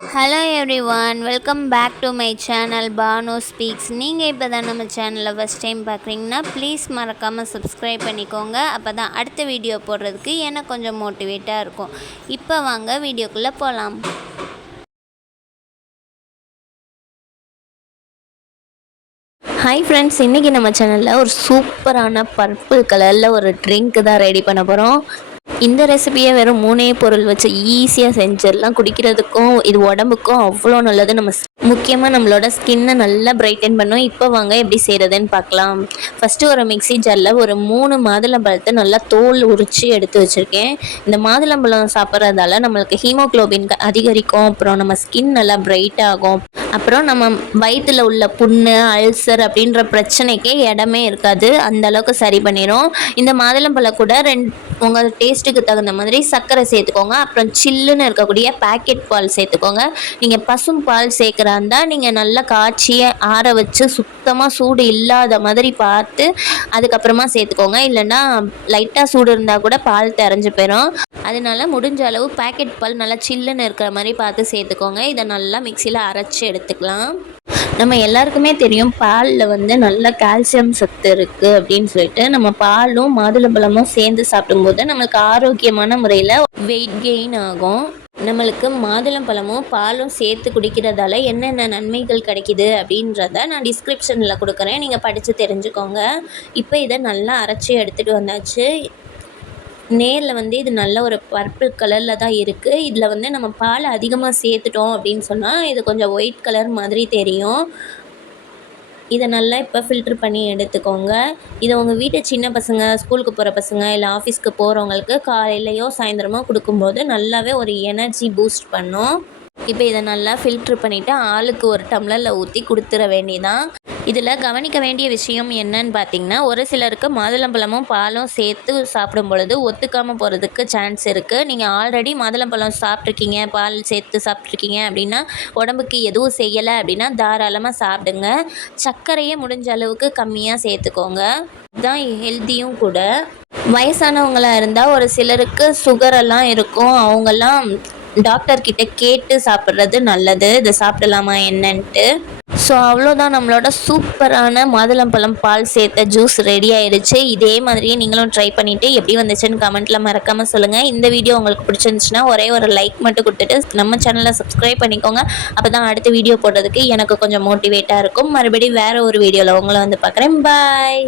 Hello everyone, welcome back to my channel Banu speaks. நீங்கள் இப்போ தான் நம்ம சேனலில் ஃபஸ்ட் டைம் பார்க்குறீங்கன்னா ப்ளீஸ் மறக்காமல் சப்ஸ்கிரைப் பண்ணிக்கோங்க. அப்போ தான் அடுத்த வீடியோ போடுறதுக்கு எனக்கு கொஞ்சம் மோட்டிவேட்டாக இருக்கும். இப்போ வாங்க வீடியோக்குள்ளே போகலாம். ஹாய் ஃப்ரெண்ட்ஸ், இன்றைக்கி நம்ம சேனலில் ஒரு சூப்பரான பர்பிள் கலரில் ஒரு ட்ரிங்க் தான் ரெடி பண்ண போகிறோம். இந்த ரெசிபியை வெறும் 3 பொருள் வச்சு ஈஸியாக செஞ்சிடலாம். குடிக்கிறதுக்கும் இது உடம்புக்கும் அவ்வளோ நல்லது. முக்கியமாக நம்மளோட ஸ்கின்னை நல்லா பிரைட்டன் பண்ணும். இப்போ வாங்க எப்படி செய்கிறதுன்னு பார்க்கலாம். ஃபஸ்ட்டு ஒரு மிக்ஸி ஜாரில் ஒரு 3 மாதுளம்பழத்தை நல்லா தோல் உரித்து எடுத்து வச்சுருக்கேன். இந்த மாதுளம்பழம் சாப்பிட்றதால நம்மளுக்கு ஹீமோக்ளோபின் அதிகரிக்கும். அப்புறம் நம்ம ஸ்கின் நல்லா பிரைட் ஆகும். அப்புறம் நம்ம வயிற்றில் உள்ள புண்ணு, அல்சர் அப்படின்ற பிரச்சனைக்கே இடமே இருக்காது. அந்த அளவுக்கு சரி பண்ணிடும். இந்த மாதுளம்பழம் கூட உங்கள் டேஸ்ட்டுக்கு தகுந்த மாதிரி சர்க்கரை சேர்த்துக்கோங்க. அப்புறம் சில்லுன்னு இருக்கக்கூடிய பேக்கெட் பால் சேர்த்துக்கோங்க. நீங்கள் பசும் பால் சேர்க்குறா இருந்தால் நீங்கள் நல்லா காய்ச்சி ஆற வச்சு சுத்தமாக சூடு இல்லாத மாதிரி பார்த்து அதுக்கப்புறமா சேர்த்துக்கோங்க. இல்லைன்னா லைட்டாக சூடு இருந்தால் கூட பால் தெரிஞ்சு போயிடும். அதனால முடிஞ்ச அளவு பேக்கெட் பால் நல்லா சில்லுன்னு இருக்கிற மாதிரி பார்த்து சேர்த்துக்கோங்க. இதை நல்லா மிக்சியில் அரைச்சி எடுத்துக்கலாம். நம்ம எல்லாருக்குமே தெரியும் பாலில் நல்ல கால்சியம் சத்து இருக்குது அப்படின்னு சொல்லிட்டு. நம்ம பாலும் மாதுளம்பழமும் சேர்ந்து சாப்பிடும்போது நம்மளுக்கு ஆரோக்கியமான முறையில் வெயிட் கெயின் ஆகும். நம்மளுக்கு மாதுளம்பழமும் பாலும் சேர்த்து குடிக்கிறதால என்னென்ன நன்மைகள் கிடைக்கிது அப்படின்றத நான் டிஸ்கிரிப்ஷனில் கொடுக்குறேன், நீங்கள் படித்து தெரிஞ்சுக்கோங்க. இப்போ இதை நல்லா அரைச்சி எடுத்துகிட்டு வந்தாச்சு. நேரில் இது நல்ல ஒரு பர்பிள் கலரில் தான் இருக்குது. இதில் நம்ம பால் அதிகமாக சேர்த்துட்டோம் அப்படின்னு சொன்னால் இது கொஞ்சம் ஒயிட் கலர் மாதிரி தெரியும். இதை நல்லா இப்போ ஃபில்ட்ரு பண்ணி எடுத்துக்கோங்க. இதை உங்கள் வீட்டு சின்ன பசங்க, ஸ்கூலுக்கு போகிற பசங்க, இல்லை ஆஃபீஸ்க்கு போகிறவங்களுக்கு காலையிலையோ சாயந்தரமோ கொடுக்கும்போது நல்லாவே ஒரு எனர்ஜி பூஸ்ட் பண்ணும். இப்போ இதை நல்லா ஃபில்ட்ரு பண்ணிவிட்டு ஆளுக்கு ஒரு டம்ளரில் ஊற்றி கொடுத்துட வேண்டியதான். இதில் கவனிக்க வேண்டிய விஷயம் என்னன்னு பார்த்தீங்கன்னா, ஒரு சிலருக்கு மாதுளம்பழமும் பாலும் சேர்த்து சாப்பிடும் பொழுது ஒத்துக்காமல் போகிறதுக்கு சான்ஸ் இருக்குது. நீங்கள் ஆல்ரெடி மாதுளம்பழம் சாப்பிட்ருக்கீங்க, பால் சேர்த்து சாப்பிட்ருக்கீங்க அப்படின்னா, உடம்புக்கு எதுவும் செய்யலை அப்படின்னா தாராளமாக சாப்பிடுங்க. சர்க்கரையே முடிஞ்ச அளவுக்கு கம்மியாக சேர்த்துக்கோங்க. இதுதான் ஹெல்த்தியும் கூட. வயசானவங்களாக இருந்தால் ஒரு சிலருக்கு சுகரெல்லாம் இருக்கும். அவங்கெல்லாம் டாக்டர்கிட்ட கேட்டு சாப்பிட்றது நல்லது, இதை சாப்பிடலாமா என்னன்ட்டு. ஸோ அவ்வளோதான், நம்மளோட சூப்பரான மாதுளம்பழம் பால் சேர்த்த ஜூஸ் ரெடி ஆயிடுச்சு. இதே மாதிரியே நீங்களும் ட்ரை பண்ணிவிட்டு எப்படி வந்துச்சுன்னு கமெண்ட்டில் மறக்காமல் சொல்லுங்கள். இந்த வீடியோ உங்களுக்கு பிடிச்சிருந்துச்சுன்னா ஒரே ஒரு லைக் மட்டும் கொடுத்துட்டு நம்ம சேனலை சப்ஸ்கிரைப் பண்ணிக்கோங்க. அப்போ தான் அடுத்த வீடியோ போடுறதுக்கு எனக்கு கொஞ்சம் மோட்டிவேட்டாக இருக்கும். மறுபடியும் வேறு ஒரு வீடியோவில் உங்களை பார்க்குறேன். பாய்.